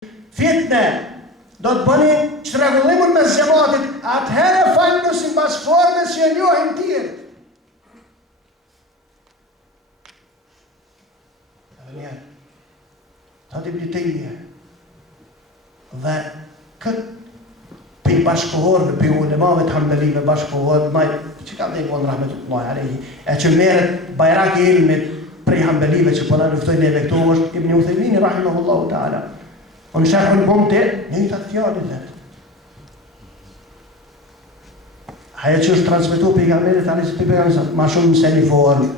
fitne, do të bëni çrregullimin mes xhamatit, atëherë falësin pas formës që e njohin tjerë. Thot Ibn Taymija, dhe këtë për bashkohorëve, për ulemave të Hanbelive bashkohorë, që ka dhe i konë rahmetullahi alejhi, e që merët bajrak i ilmit prej Hanbelive që përna luftojnë e vekto është Ibn Uthejmini, rahimahullahu ta'ala. Unë shakën bëmte, një të të fjallit dhe. Aja që është transmitu për i kamerit, alesë të përgamësat, ma shumë në seniforë,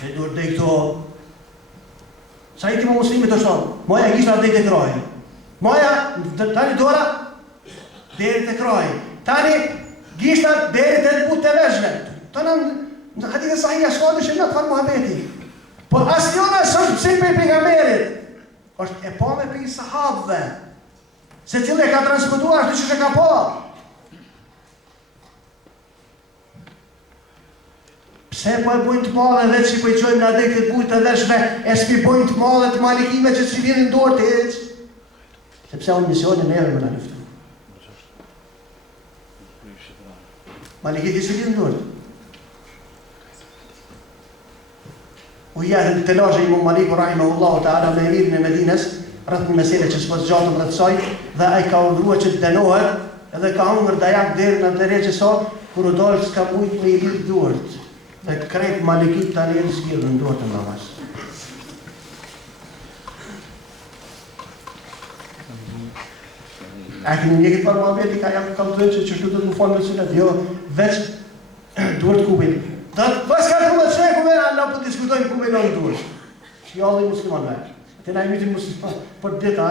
që dur dhe i këto, sa i ti më muslimit është tonë, moja gjishtar dhe i të krojë. Moja, tani dora, deri të krojë. Tani, gjishtar deri të but të veshve. Tëna, në hadithë sahija shkodë që në të farë muhabeti. Por asë njona është si për i pejgamberit. është e pome për i sahabëve. Se cilë e ka transmituar, është që ka po. Pse po e bujnë të male veç që po i qojmë në adek të bujtë të veshve, e s'pi bujnë të male të malikime që si vjenin dorë të heq. Sepse unë misionin e me në luftu. Malikit i si vjenin dorë. U jahën të lashe i mu Maliku rahimahullahu ta'ala me emirin e Medines, rrëth një mesele që s'po zgjatëm rrëthsoj, dhe a i ka undrua që të denohet, edhe ka hungër dajak dherë në të reqë sot, kur u dolë s'ka mujtë me i lidhë duart. Dhe krejt Malikit të alejë s'gjirë në duart të namaz. A kënë njëkit për Muhamedi ka jam kam të dhe që shtu të të më falë me sunet, jo, veç duart kubin. Dhe pas ka të më të shek me, Allah po diskutojnë ku me në duart. Shkjallë i musliman me. Të na i mytin musliman, për dita,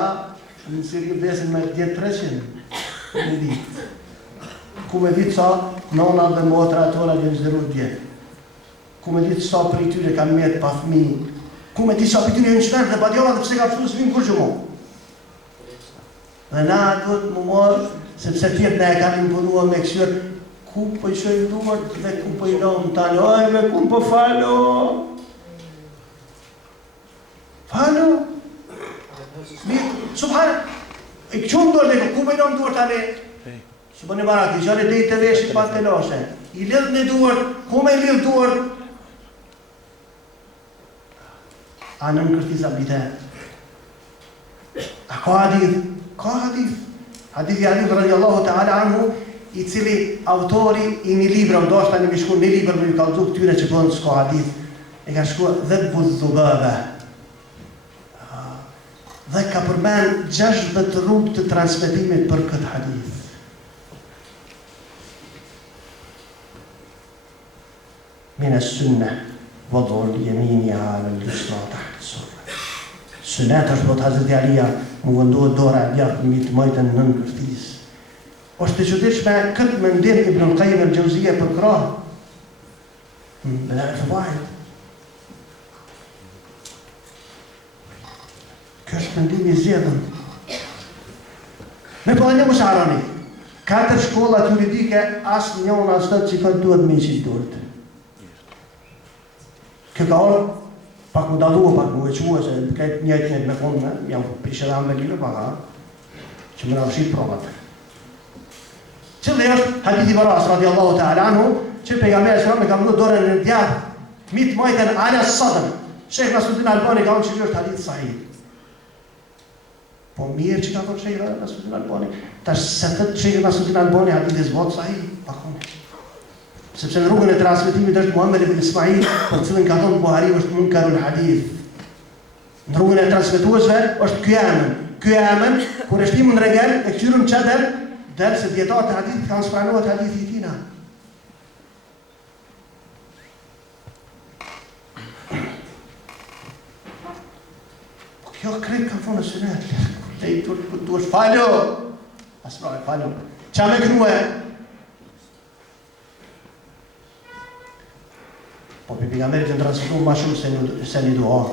në sirë besin me 10-300 në ditë. Ku me ditë sa, nona dhe motra atora dhe në zëru djetë. Ku me ditë sa për i tyre ka metë pa fmi. Ku me ditë sa për i tyre në qëtërë dhe badjova dhe pëse ka përsu së vinë kur që mo. Dhe na duhet më morë, sepse tjetë ne e kam imponua me kësër, ku po i shojnë duart dhe ku po i lomë tani, ojme, ku po falo? Falo? Subhanë, i këqumë duart dhe ku po i lomë duart tani? Së bëni barak, i qëre dhe i të veshit pa të lashe. I lidhë në duart, ku me i lidhë duart? A në në kërti zabite. A ka hadith? Ka hadith. Hadithi Ali radiallahu ta'ala anhu, i cili autori i një libra, ndoshta një mishkur një libra më ju kalëzu këtyre që bëndë s'ka hadith, e ka shkua dhe buzdubëve. Dhe ka përmen 60 rrugë të transmitimit për këtë hadith. Min as-sunnah wad'u al-yamini 'ala al-yusra tahta as-surra. Sunnat është bot Hazreti Alia mu vendohet dora e djathtë mbi të majtën nën kërtisë. Është e çuditshme këtë mendim Ibn al-Qayyim al-Jauziyja për krah. Bela fawaid. Kjo është mendim i zgjedhur. Me po një musharani. 4 shkolla juridike as njëna as të që duhet me qi duart. Kjo ka orë, pak më dalua, pak më vequa, se këtë njëjtë me konë, jam prishe dhe amë live, paka, që më nërëshit provat. Qëllë është hadithi Baras, radiallahu ta'ala anhu, që pejgamberi s.a.s. me ka mëndu dore në djatë, mitë majtën ala sadën. Shekh Nasruddin Albani ka unë që është hadith sahih. Po mirë që ka thonë Shekh Nasruddin Albani, tash se thëtë Shekh Nasruddin Albani hadithi zbotë sahih, pakone. Sepse në rrugën e transmitimit është Muhammed ibn Ismail, për cilën ka thonë Buhari është munkarul hadith. Në rrugën e transmituesve është ky emër. Ky emër, kur është timu në regel, e këqyrën qëder, delë se djetarët e hadith kanë spranuat hadithi i tina. Kjo krejt ka thonë në sunet. Dhe i tu është falo. Aspraj, falo. Qa me kruhe? Po për pejgamberit në transmitu ma shumë se një dua.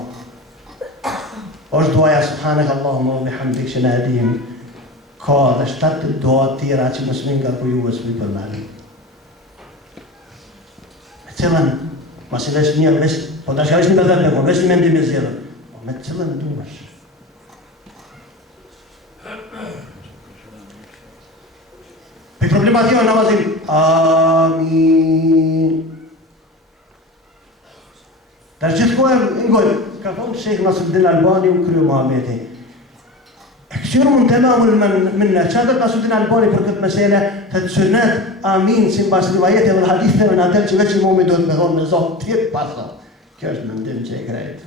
është duaja subhanak Allahumma wa bihamdik që në edhim. Ka dhe 7 dua tjera që më smin nga për juve së për përmeni. Me cilën, ma si vesh një, po të shka vesh një bedhet me po, vesh një mendim e zjedhën. Po me cilën duash. Për problemat jo namazin, amin. Dhe gjithkohem, ngoj, ka thonë Shekh Nasruddin Albani u kryu Muhamedi. Këqyrë mund të emamul minna, që atët Nasruddin Albani për këtë mesele, të sunet, amin, si mbas rivajete dhe hadithë në atër që veç i momi do të me thonë në zotë tjetë pasë. Kjo është mendim që e krejtë.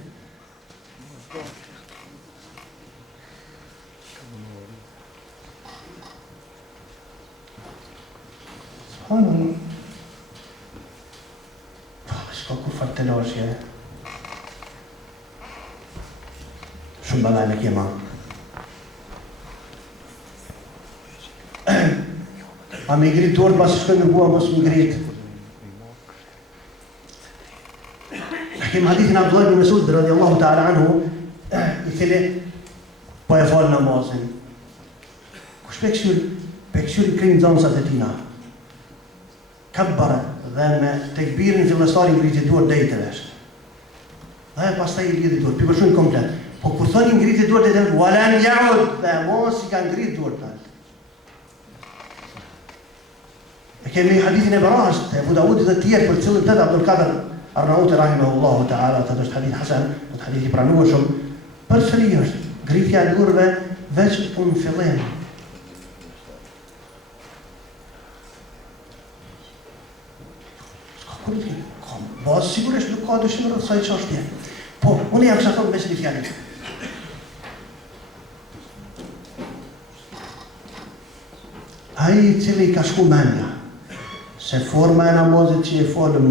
Shko kur farë të loshje. Shumë bëdaj me kjema. A me ngritë dorë pas shkën në bua mos më ngritë. Kemë hadithin Abdullah ibn Mesud, radiallahu ta'ala anhu, I thili, po e falë namazin. Kush pe këshur I krimë zonësat e tina. Kabbara dhe me tekbirin fillestari ngritit duar dhe I të veshtë. Dhe pas ta I lidhë duar, përshun komplet. Po kur thoni ngritit duar dhe I të veshtë, walan jaud dhe mos I ka ngrit duar të altë. E kemi hadithin e Barasht, e Abu Dawudit dhe tjerë për cilën të Abdul Qadir Arnauti rahimahullahu ta'ala, të është hadith Hasan, të hadith I pranueshëm, për sëri është ngritja e duarve veç unë fillim. Bazë sigurisht nuk ka dëshim rreth kësaj çështje. Po, unë jam shafon me një fjalë. Ai I cili ka shku mendja se forma e namazit që e falëm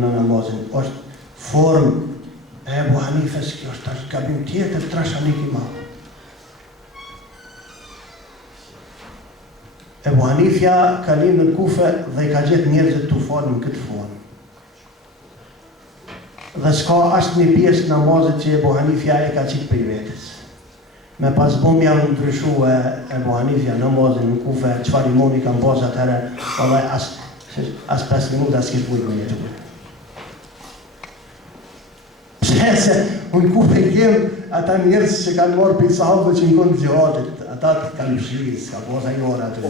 në namazin, është formë e Ebu Hanifes, kjo është tash gabim tjetër trashanik I madh. Ebu Hanifja ka lind në Kufe dhe ka gjetë njerëzit të falë në këtë formë. Dhe s'ka asë një pjesë namazit që Ebu Hanifja e ka qitë për I vetës. Me pas bomja më ndryshu e Ebu Hanifja namazin në Kufe, qëfar imoni kanë bazë atëherë, vallaj as 5 minuta s'kit bujt më jetë bujt. Pse se unë Kufe I kem ata njerëz që kanë morë për I sahabëve që në kënë gjihadit, ata të kanë mëshiris, ka baza I orë aty.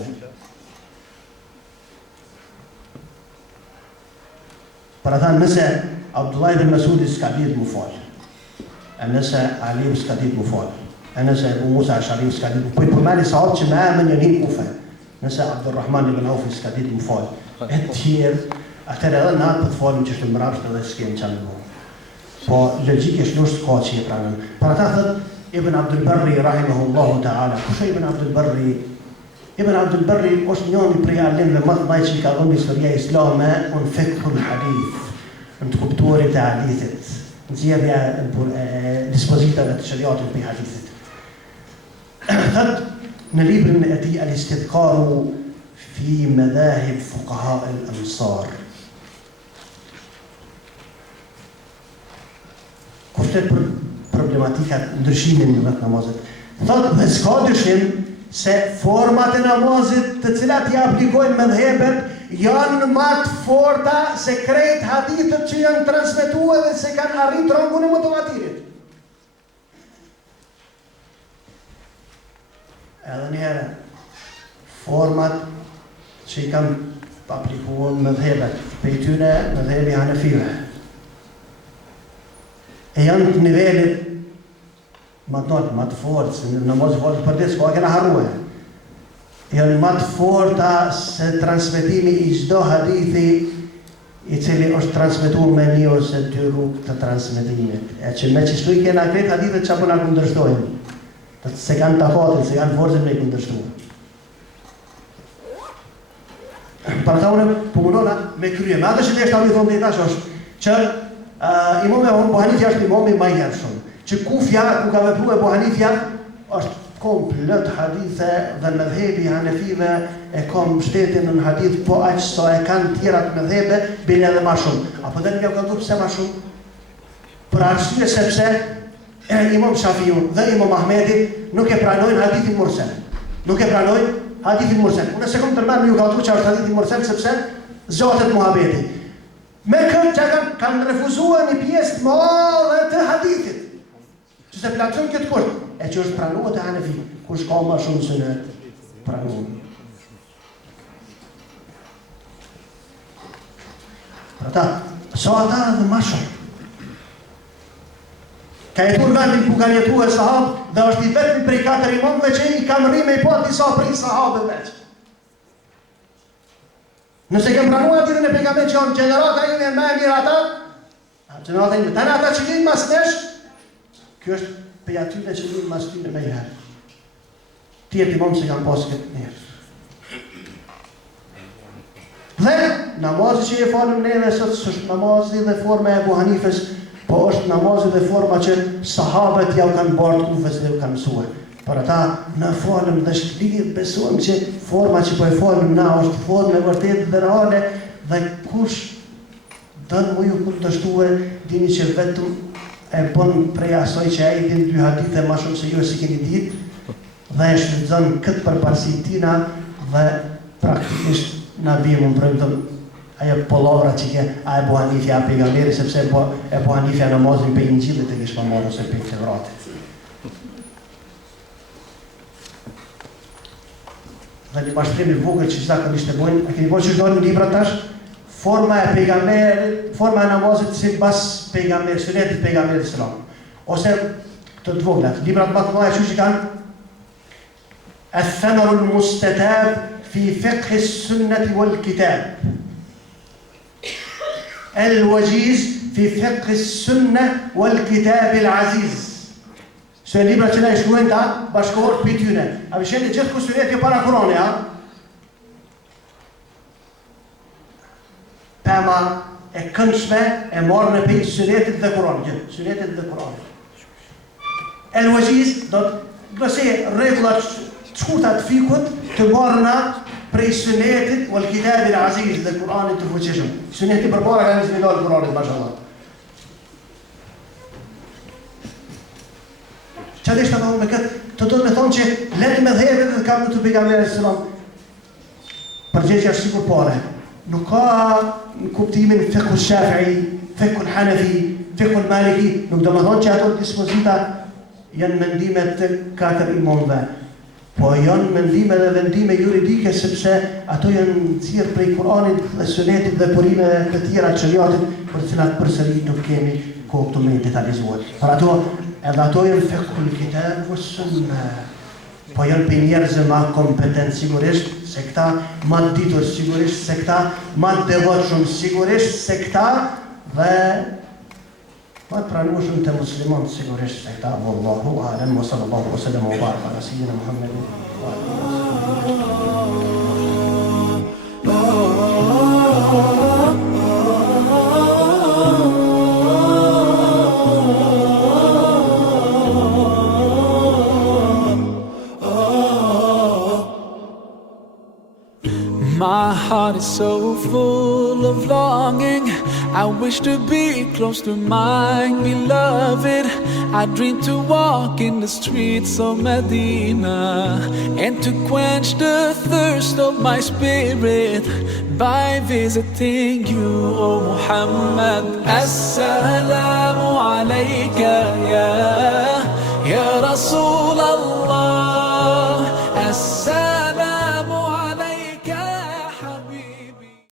Për ata nëse Abdullah ibn Mesudi s'ka ditë mu falë, e nëse Aliu s'ka ditë mu falë, e nëse Ebu Musa Ashariu s'ka ditë mu falë, po I përmeni sahabë që me emën një një Kufe, nëse Abdurrahman ibn Aufi s'ka ditë mu falë, e tjerë, atër edhe natë për të falën që është mrapsht edhe s'kemë qanë në gojë. Po logikisht nuk s'ka që I pranën. Për ata thët Ibn Abdul Barri rahimahullahu ta'ala, kush Ibn Abdul Barri? Ibn Abdul Barri është njëri prej alimëve më të mëdhenj që I ka dhënë historia islame në fiqhul hadith, në të kuptuarit e hadithit, në zgjedhja e dispozitave të shariatit për hadithit. Thët në librin e tij Al-Istidkaru fi madahib fuqaha al-amsar. Kur flet për problematikat ndryshimin në vetë namazit, thotë dhe s'ka dyshim se format e namazit të cilat I aplikojnë mëdhebet janë më të forta se krejt hadithët që janë transmetuar dhe se kanë arrit rangun e mutawatirit. Edhe njëherë, format që I kanë aplikuar mëdhebet, për tyne mëdhebi Hanefive, e janë të nivellit më të fortë, se në namazë fortë për ditë, s'ka kena harruhe. Janë më të forta se transmetimi I çdo hadithi I cili është transmetuar me një ose 2 rrugë të transmetimit. E që me që shtu I kena kretë hadithet që apo nga kundërshtojnë. Se kanë të fatin, se kanë forëzën me kundërshtojnë. Për ta une pëmunona me krye. Me atë që të eshtë avi thonë dhe I tash është që imam Ebu Hanifja është imam I majhershëm. Që Kufja, ku ka vepru Ebu Hanifja, është komplet hadithe dhe mëdhebi Hanefive e ka mbështetjen në hadith, po aq sa e kanë tjerat mëdhebe, bile edhe ma shumë. Apo dhe një ka du pse ma shumë? Për arsye sepse imam Shafiu dhe imam Ahmedi nuk e pranojnë hadithin mursel. Nuk e pranojnë hadithin mursel. Unë se kom tërmen ju ka du që është hadithin mursel sepse zgjatet muhabeti. Me këtë që kanë refuzuar një pjesë të madhe të hadithit. Që se plaqën këtë kusht, e që është pranuar të Hanefi, kush ka ma shumë së në pranuar. Për ata, sa ata dhe ma shumë. Ka jetu në vendin ku kanë jetu e sahabë, dhe është i vetëm prej 4 imamëve që i kam rime i po disa prej sahabëve veç. Nëse kem pranuar ditën e pejgamberit që janë gjenerata ime më e mirë ata, gjenerata ime, tani ata që vinë mas nesh, kjo është për atyre që vinë mas tyre me i herë. Tjerë imam se kanë pasë këtë mirë. Dhe namazi që e falëm neve sot është namazi dhe forma e Ebu Hanifes, po është namazi dhe forma që sahabët ja u kanë bartë ufës dhe u kanë mësue. Për ata në falëm dhe shklirit besuam që forma që po e falëm na është formë e vërtet dhe reale dhe kush dënë mu ju kur të shtue dini që vetëm e bon prej asoj që e i din 2 hadithe ma shumë se ju e si keni ditë dhe e shfrytëzon këtë përparësi tina dhe praktikisht na bimë më prejmë ajo polovra që ke a Ebu Hanifja a pejgamberi sepse Ebu Hanifja namazin për Injilit e kishma marrë ose për Tevratit. Dhe një mashtrim i vogël që zakonisht e bojnë, a keni bojnë që shdojnë në libra tash, forma e pejgamberit, forma e namazit si bas pejgamberit, sunetit pejgamberit sallam. Ose të voglat, librat më të mëdha që kanë الثمر المستتاب في فقه السنة والكتاب الوجيز في فقه السنة والكتاب العزيز. Se libra që na i shkruajnë ta, bashkohor për tyne. A vi sheni gjithë kusunet jo para Kurani, ha? Pema e këndshme e marrë në pejtë sunetit dhe Kurani, gjithë, sunetit dhe Kurani. El Wajiz do të glose regullat shkurta të fikut të marrëna prej sunetit o l-kitabil aziz dhe Kurani të fuqishëm. Suneti për para ka njësë një dalë Kurani, mashallah. Që adeshtë të thonë me këtë, të do të me thonë që letë me dhejeve dhe kam në të pejgamberit sallam. Përgjegjja është sikur pare. Nuk ka në kuptimin fiqhu Shafi'i, fiqhu Hanafi, fiqhu Maliki, nuk do me thonë që ato dispozita janë mendimet të 4 imamëve. Po janë mendime dhe vendime juridike sepse ato janë nxirr prej Kuranit dhe Sunetit dhe burime të tjera të shariatit për cilat përsëri nuk kemi kohë të me detalizuar. Për ato edhe ato janë fiqhul kitab was sunna. Po janë për njerëzë ma kompetent sigurisht se këta, ma ditur sigurisht se këta, ma devotshëm sigurisht se këta dhe ma të pranueshëm të musliman sigurisht se këta. Wallahu a'lam wa sallallahu wa sallam wa baraka ala sayyidina Muhammedin wa My heart is so full of longing. I wish to be close to my beloved. I dream to walk in the streets of Medina and to quench the thirst of my spirit by visiting you, O Muhammad. Assalamu alayka